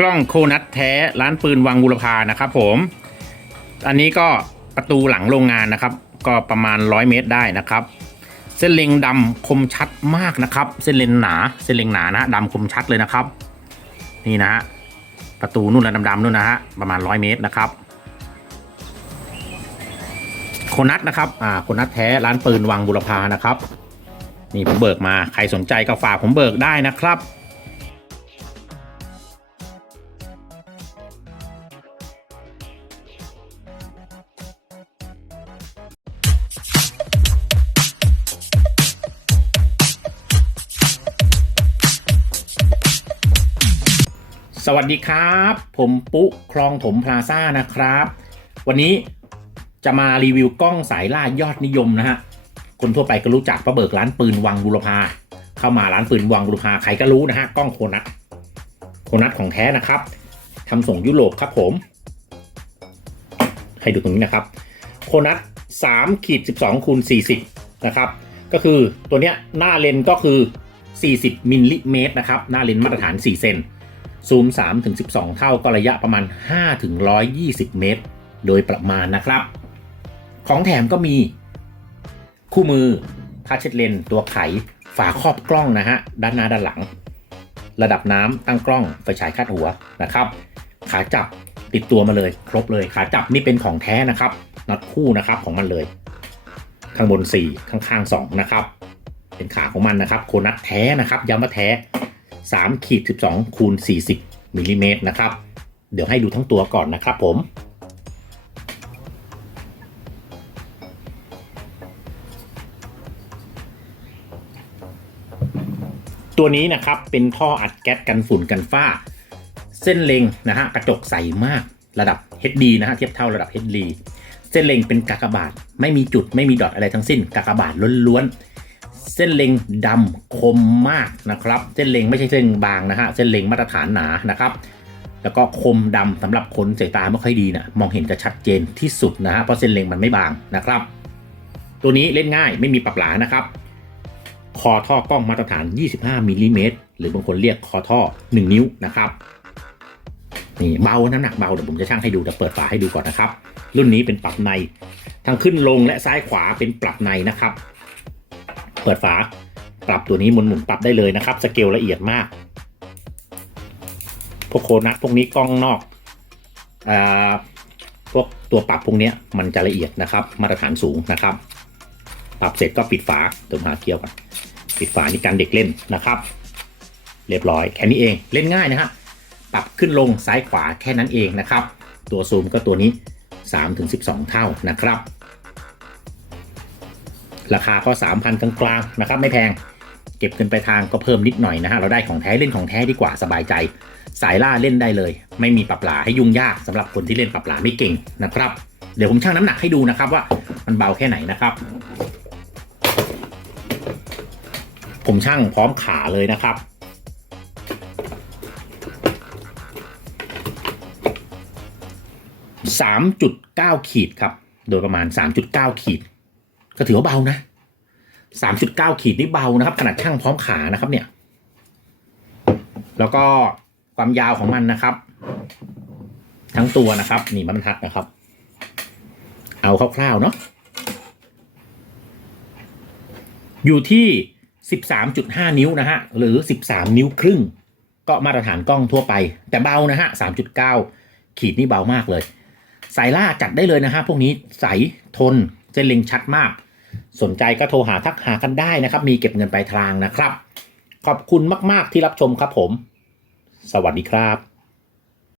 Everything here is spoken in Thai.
กล้องโคนัทแท้ร้านปืนวังบุรพานะครับผม อันนี้ก็ประตูหลังโรงงานนะครับ ก็ประมาณ 100 เมตรได้นะครับ เส้นเล็งดำคมชัดมากนะครับ เส้นเล็งหนาเส้นเล็งหนานะดำคมชัดเลยนะครับ นี่นะฮะประตูนู่นนะดำๆนู่นนะฮะประมาณ 100 เมตรนะครับโคนัทนะครับอ่าโคนัทแท้ร้านปืนวังบุรพานะครับ นี่ผมเบิกมาใครสนใจก็ฝากผมเบิกได้นะครับ สวัสดีครับ ผมปุ๊คลองถมพลาซ่านะครับ วันนี้จะมารีวิวกล้องสายล่ายอดนิยมนะฮะคนทั่วไปก็รู้จักประเบิกร้านปืนวังบุรพาเข้ามาร้านปืนวังบุรพาใครก็รู้นะฮะกล้องโคนัทโคนัทของแท้นะครับทำส่งยุโรปครับผม ให้ดูตรงนี้นะครับ โคนัท3ขีด12คูณ40นะครับ ก็คือตัวเนี้ยหน้าเลนก็คือ 40มิลลิเมตรนะครับ หน้าเลนมาตรฐาน 4 เซน ซูม3ถึง12 เท่าก็ระยะประมาณ5ถึง120 เมตร โดยประมาณนะครับ ของแถมก็มี คู่มือผ้าเช็ดเลนส์ตัวไข ฝาครอบกล้องนะฮะ ด้านหน้าด้านหลัง ระดับน้ำตั้งกล้องไฟฉายคาดหัวนะครับ ขาจับติดตัวมาเลย ครบเลยขาจับนี่เป็นของแท้นะครับน็อตคู่นะครับของมันเลย ข้างบน 4 ข้างๆ 2 นะครับ เป็นขาของมันนะครับ โคนัทแท้นะครับย้ำว่าแท้ 3ขีด12 คูณ 40มิลลิเมตรนะครับ เดี๋ยวให้ดูทั้งตัวก่อนนะครับผม ตัวนี้นะครับเป็นท่ออัดแก๊สกันฝุ่นกันฝ้า เส้นเล็งนะฮะกระจกใสมากระดับ HD นะฮะเทียบเท่าระดับ HD เส้นเล็งเป็นกากบาท ไม่มีจุดไม่มีดอทอะไรทั้งสิ้น กากบาทล้วนๆ ส้นเล็งดำคมมากนะครับ เส้นเล็งไม่ใช่เส้นบางนะฮะ เส้นเล็งมาตรฐานหนานะครับ แล้วก็คมดำสำหรับคนสายตาไม่ค่อยดีนะมองเห็นจะชัดเจนที่สุดนะฮะ เพราะเส้นเล็งมันไม่บางนะครับ ตัวนี้เล่นง่ายไม่มีปรับหลานะครับ คอท่อกล้องมาตรฐาน 25มิลลิเมตรหรือบางคนเรียกคอท่อ 1 นิ้วนะครับ นี่เบาน้ำหนักเบาเดี๋ยวผมจะช่างให้ดูแต่เปิดฝาให้ดูก่อนนะครับ รุ่นนี้เป็นปรับในทั้งขึ้นลงและซ้ายขวาเป็นปรับในนะครับ เปิดฝา ปรับตัวนี้หมุนหมุนปรับได้เลยนะครับ สเกลละเอียดมาก พวกโคนัทพวกนี้กล้องนอกอ่าพวกตัวปรับพวกนี้มันจะละเอียดนะครับ มาตรฐานสูงนะครับ ปรับเสร็จก็ปิดฝาเติมหาเกียวก่อนปิดฝานี่กันเด็กเล่นนะครับ เรียบร้อยแค่นี้เองเล่นง่ายนะฮะปรับขึ้นลงซ้ายขวาแค่นั้นเองนะครับ ตัวซูมก็ตัวนี้ 3-12 เท่านะครับ ราคาก็3,000กลางๆนะครับไม่แพง เก็บเงินไปทางก็เพิ่มนิดหน่อยนะฮะเราได้ของแท้เล่นของแท้ดีกว่าสบายใจ สายล่าเล่นได้เลย ไม่มีปรับหลาให้ยุ่งยากสำหรับคนที่เล่นปรับหลาไม่เก่งนะครับ เดี๋ยวผมชั่งน้ำหนักให้ดูนะครับว่ามันเบาแค่ไหนนะครับ ผมชั่งพร้อมขาเลยนะครับสามจุดเก้าขีดครับ โดยประมาณสามจุดเก้าขีด ก็ถือว่าเบานะสามจุดเก้าขีดนี่เบานะครับ ขนาดช่างพร้อมขานะครับเนี่ย แล้วก็ความยาวของมันนะครับ ทั้งตัวนะครับ นี่มันทัดนะครับ เอาคร่าวๆเนาะอยู่ที่13.5นิ้วนะฮะ หรือ13นิ้วครึ่ง ก็มาตรฐานกล้องทั่วไป แต่เบานะฮะ3.9ขีดนี่เบามากเลย สายล่าจัดได้เลยนะฮะพวกนี้ใสทน เส้นเล็งชัดมาก สนใจก็โทรหาทักหากันได้นะครับ มีเก็บเงินปลายทางนะครับ ขอบคุณมาก ๆที่รับชมครับผม สวัสดีครับ